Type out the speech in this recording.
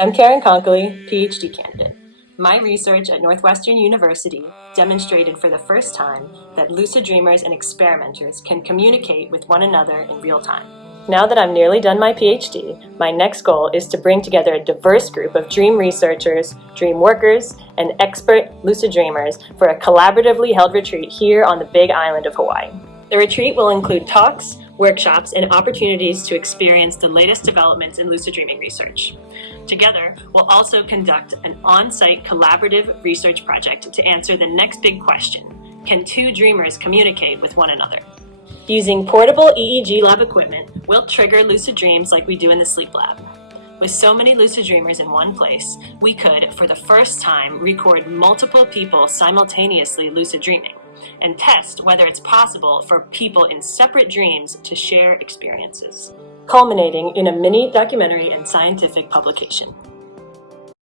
I'm Karen Conkley, PhD candidate. My research at Northwestern University demonstrated for the first time that lucid dreamers and experimenters can communicate with one another in real time. Now that I'm nearly done my PhD, my next goal is to bring together a diverse group of dream researchers, dream workers, and expert lucid dreamers for a collaboratively held retreat here on the Big Island of Hawaii. The retreat will include talks, workshops, and opportunities to experience the latest developments in lucid dreaming research. Together, we'll also conduct an on-site collaborative research project to answer the next big question: can two dreamers communicate with one another? Using portable EEG lab equipment, we'll trigger lucid dreams like we do in the sleep lab. With so many lucid dreamers in one place, we could, for the first time, record multiple people simultaneously lucid dreaming and test whether it's possible for people in separate dreams to share experiences, culminating in a mini documentary and scientific publication.